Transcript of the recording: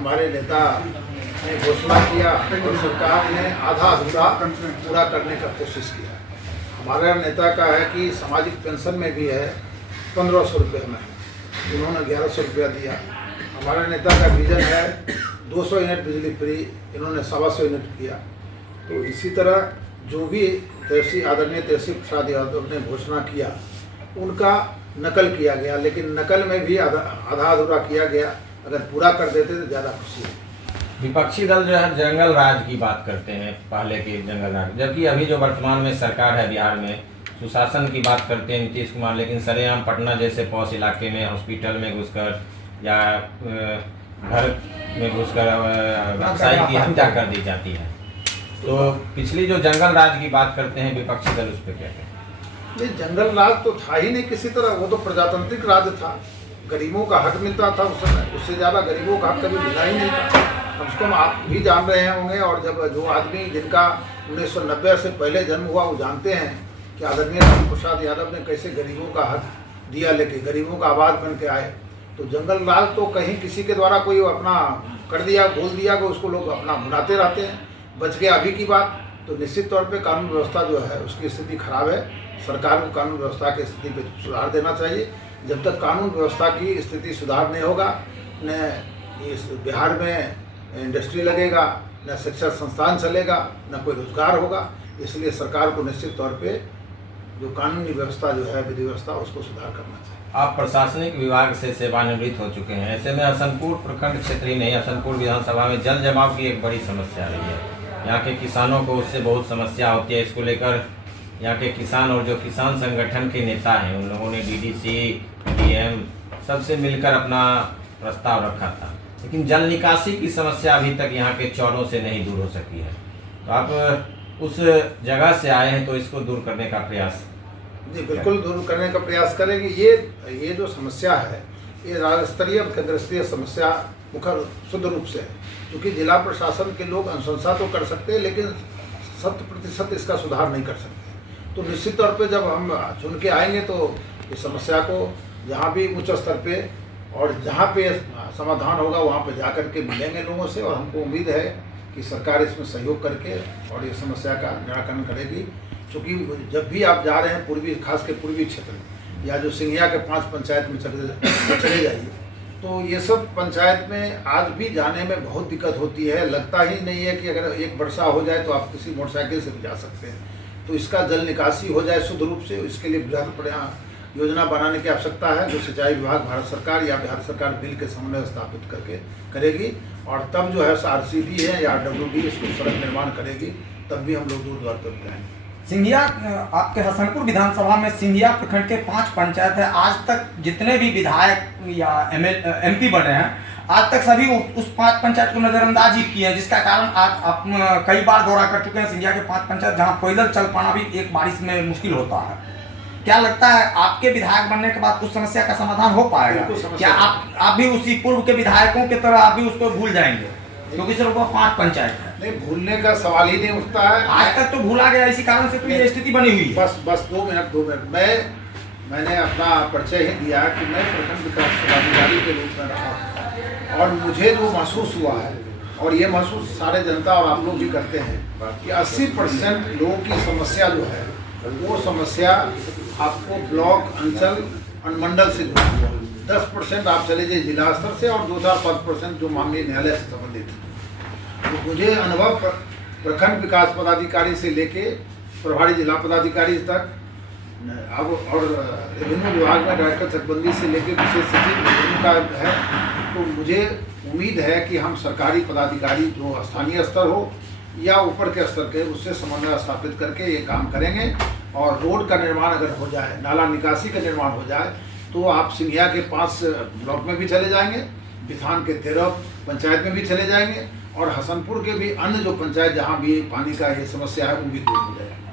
हमारे नेता ने घोषणा किया और सरकार ने आधा अधूरा पूरा करने का कोशिश किया। हमारे नेता का है कि सामाजिक पेंशन में भी है 1500 रुपये में, इन्होंने 1100 रुपया दिया। हमारे नेता का विजन है 200 यूनिट बिजली फ्री, इन्होंने 125 यूनिट किया। तो इसी तरह जो भी आदरणीय तेजस्वी प्रसाद यादव ने घोषणा किया उनका नकल किया गया, लेकिन नकल में भी आधा अधूरा किया गया। अगर पूरा कर देते तो ज़्यादा खुशी है। विपक्षी दल जो है जंगल राज की बात करते हैं, पहले के जंगल राज, जबकि अभी जो वर्तमान में सरकार है बिहार में सुशासन की बात करते हैं नीतीश कुमार, लेकिन सरेआम पटना जैसे पॉश इलाके में हॉस्पिटल में घुसकर या घर में घुसकर व्यवसायी की हत्या कर दी जाती है। तो पिछली जो जंगल राज की बात करते हैं विपक्षी दल, उस पर क्या कहते हैं? नहीं, जंगल राज तो था ही नहीं किसी तरह, वो तो प्रजातांत्रिक राज था। गरीबों का हक मिलता था उस समय, उससे ज़्यादा गरीबों का हक कभी मिला ही नहीं था। कम से कम आप भी जान रहे होंगे, और जब जो आदमी जिनका 1990 से पहले जन्म हुआ वो जानते हैं कि आदरणीय लालू प्रसाद यादव ने कैसे गरीबों का हक दिया, लेके गरीबों का आवाज़ बन के आए। तो जंगल राज तो कहीं किसी के द्वारा कोई अपना कर दिया, बोल दिया कि उसको लोग अपना भुनाते रहते हैं। बच गया अभी की बात, तो निश्चित तौर पे कानून व्यवस्था जो है उसकी स्थिति खराब है। सरकार को कानून व्यवस्था की स्थिति पे सुधार देना चाहिए। जब तक कानून व्यवस्था की स्थिति सुधार नहीं होगा, न इस बिहार में इंडस्ट्री लगेगा, न शिक्षा संस्थान चलेगा, न कोई रोजगार होगा। इसलिए सरकार को निश्चित तौर पे जो कानूनी व्यवस्था जो है, विधि व्यवस्था, उसको सुधार करना चाहिए। आप प्रशासनिक विभाग से सेवानिवृत्त हो चुके हैं, ऐसे में हसनपुर प्रखंड क्षेत्र ही नहीं, हसनपुर विधानसभा में जल जमाव की एक बड़ी समस्या रही है। यहाँ के किसानों को उससे बहुत समस्या होती है। इसको लेकर यहाँ के किसान और जो किसान संगठन के नेता हैं उन लोगों ने डीडीसी, डीएम सबसे मिलकर अपना प्रस्ताव रखा था, लेकिन जल निकासी की समस्या अभी तक यहाँ के चौरों से नहीं दूर हो सकी है। तो आप उस जगह से आए हैं, तो इसको दूर करने का प्रयास? जी बिल्कुल, दूर करने का प्रयास करेंगे। ये जो समस्या है ये राज्य स्तरीय और केंद्र स्तरीय समस्या मुख्य शुद्ध रूप से है, क्योंकि जिला प्रशासन के लोग अनुशंसा तो कर सकते हैं, लेकिन 100% इसका सुधार नहीं कर सकते। तो निश्चित तौर पे जब हम चुन के आएंगे तो इस समस्या को जहाँ भी उच्च स्तर पे और जहाँ पे समाधान होगा वहाँ पे जा कर के मिलेंगे लोगों से, और हमको उम्मीद है कि सरकार इसमें सहयोग करके और ये समस्या का निराकरण करेगी। क्योंकि जब भी आप जा रहे हैं पूर्वी, खास के पूर्वी क्षेत्र या जो सिंघिया के 5 पंचायत में चले जाइए, तो ये सब पंचायत में आज भी जाने में बहुत दिक्कत होती है। लगता ही नहीं है कि अगर एक वर्षा हो जाए तो आप किसी मोटरसाइकिल से भी जा सकते हैं। तो इसका जल निकासी हो जाए शुद्ध रूप से, इसके लिए बृहद योजना बनाने की आवश्यकता है, जो सिंचाई विभाग भारत सरकार या बिहार सरकार मिल के समन्वय स्थापित करके करेगी। और तब जो है RCD है या WD इसको सड़क निर्माण करेगी, तब भी हम लोग दूर दूर तक जाएंगे। सिंघिया, आपके हसनपुर विधानसभा में सिंघिया प्रखंड के 5 पंचायत है। आज तक जितने भी विधायक या MP बने हैं, आज तक सभी उस 5 पंचायत को नजरअंदाज ही किए हैं, जिसका कारण आज आप कई बार दौरा कर चुके हैं सिंघिया के 5 पंचायत, जहां पैदल चल पाना भी एक बारिश में मुश्किल होता है। क्या लगता है आपके विधायक बनने के बाद उस समस्या का समाधान हो पाएगा? क्या आप भी उसी पूर्व के विधायकों की तरह आप भी उसको भूल जाएंगे, क्योंकि सिर्फ 5 पंचायत है? नहीं, भूलने का सवाल ही नहीं उठता है। आज तक तो भूला गया, इसी कारण से तो ये स्थिति बनी हुई है। बस 2 मिनट मैंने अपना परिचय ही दिया कि मैं प्रखंड विकास पदाधिकारी के रूप में रहा, और मुझे जो महसूस हुआ है, और ये महसूस सारे जनता और आप लोग भी करते हैं, कि 80% लोगों की समस्या जो है वो समस्या आपको ब्लॉक, अंचल और मंडल से जुड़ी है। 10% आप चले जाइए जिला स्तर से, और 2-4-5% जो मामले न्यायालय से संबंधित है। तो मुझे अनुभव प्रखंड विकास पदाधिकारी से लेके प्रभारी जिला पदाधिकारी तक, अब और रेवेन्यू विभाग में डायरेक्टर चकबंदी से लेके विशेष सचिव का है। तो मुझे उम्मीद है कि हम सरकारी पदाधिकारी जो स्थानीय स्तर हो या ऊपर के स्तर के, उससे समन्वय स्थापित करके ये काम करेंगे। और रोड का निर्माण अगर हो जाए, नाला निकासी का निर्माण हो जाए, तो आप सिंघिया के 5 ब्लॉक में भी चले जाएंगे, बिथान के 13 पंचायत में भी चले जाएंगे, और हसनपुर के भी अन्य जो पंचायत जहाँ भी पानी का ये समस्या है वो भी दूर हो जाएगा।